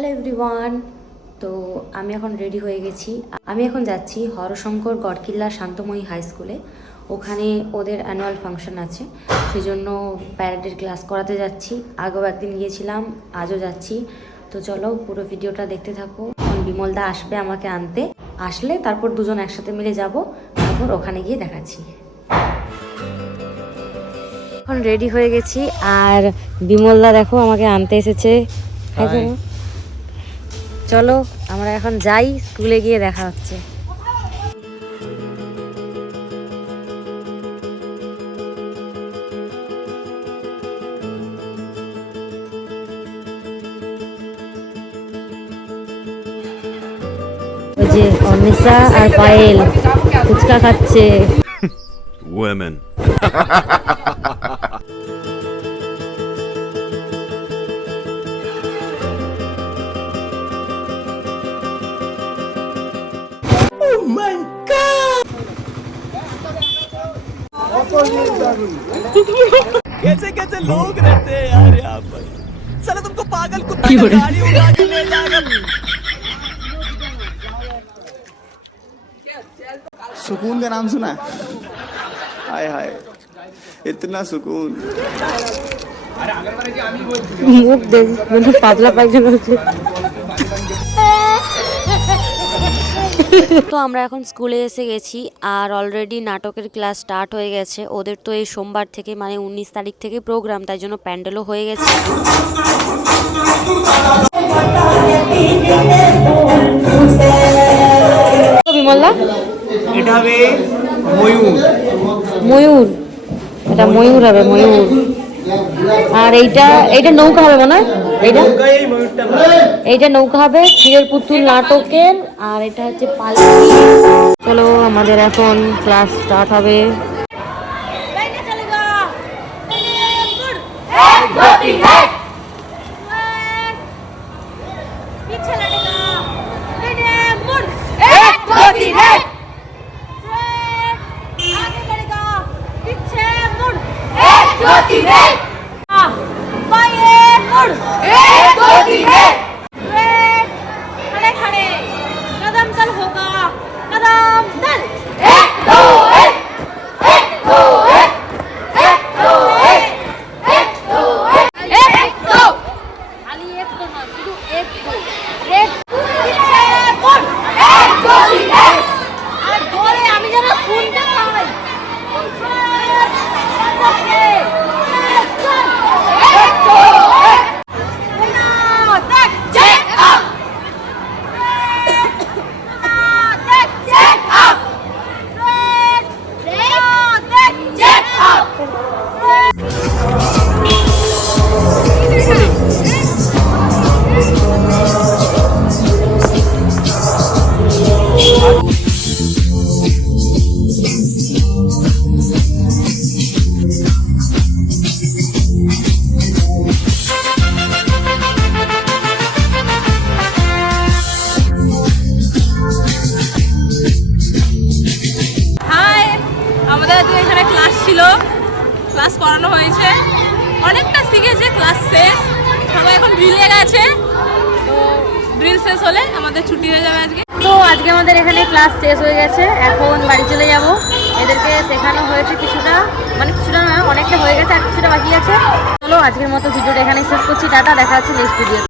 Hello everyone. তো আমি এখন রেডি হয়ে গেছি। আমি এখন যাচ্ছি হরশঙ্কর গড়কিল্লা শান্তময়ী হাই স্কুলে। ওখানে ওদের অ্যানুয়াল ফাংশন আছে, সেজন্য প্যারেডের ক্লাস করাতে যাচ্ছি। আগেও একদিন গিয়েছিলাম, আজও যাচ্ছি। তো চলো পুরো ভিডিওটা দেখতে থাকো। এখন বিমলদা আসবে আমাকে আনতে, আসলে তারপর দুজন একসাথে মিলে যাব, তারপর ওখানে গিয়ে দেখাচ্ছি। এখন রেডি হয়ে গেছি আর বিমলদা দেখো আমাকে আনতে এসেছে। চলো আমরা এখন যাই, স্কুলে গিয়ে দেখা হচ্ছে। ওই যে অনিশা আর পায়েল ফুচকা খাচ্ছে। Women. Oh my God! कैसे कैसे लोग रहते हैं यार यहाँ पर। साला तुमको पागल कुत्ता का गाड़ी उड़ा के ले जाएगा। सुकून का नाम सुना है? हाय हाय इतना सुकून। মুখ দেখে পাতলা পায়খানা হচ্ছে। তো আমরা এখন স্কুলে এসে গেছি আর অলরেডি নাটকের ক্লাস স্টার্ট হয়ে গেছে। ওদের তো এই সোমবার থেকে মানে 19 তারিখ থেকে প্রোগ্রাম, তাই জন্য প্যান্ডেলও হয়ে গেছে। বিমলদা এটা হবে ময়ূর। ময়ূর, এটা ময়ূর হবে, ময়ূর। আর এইটা নৌকা হবে মনে হয়। এইটা নৌকা হবে ক্ষীরের পুতুল নাটকের, আর এটা হচ্ছে পালকি। চলো আমাদের এখন ক্লাস স্টার্ট হবে। ক্লাস করানো হয়েছে, অনেকটা শিখেছে, ক্লাস শেষ, সবাই এখন ড্রিলে গেছে। তো ড্রিল শেষ হলে আমাদের ছুটি হয়ে যাবে আজকে। তো আজকে আমাদের এখানে ক্লাস শেষ হয়ে গেছে, এখন বাড়ি চলে যাব। এদেরকে শেখানো হয়েছে কিছুটা, মানে কিছুটা নয়, অনেকটা হয়ে গেছে, আর কিছুটা বাকি আছে। চলো আজকের মতো ভিডিওটা এখানে শেষ করছি। টাটা, দেখা হচ্ছে নেক্সট ভিডিও।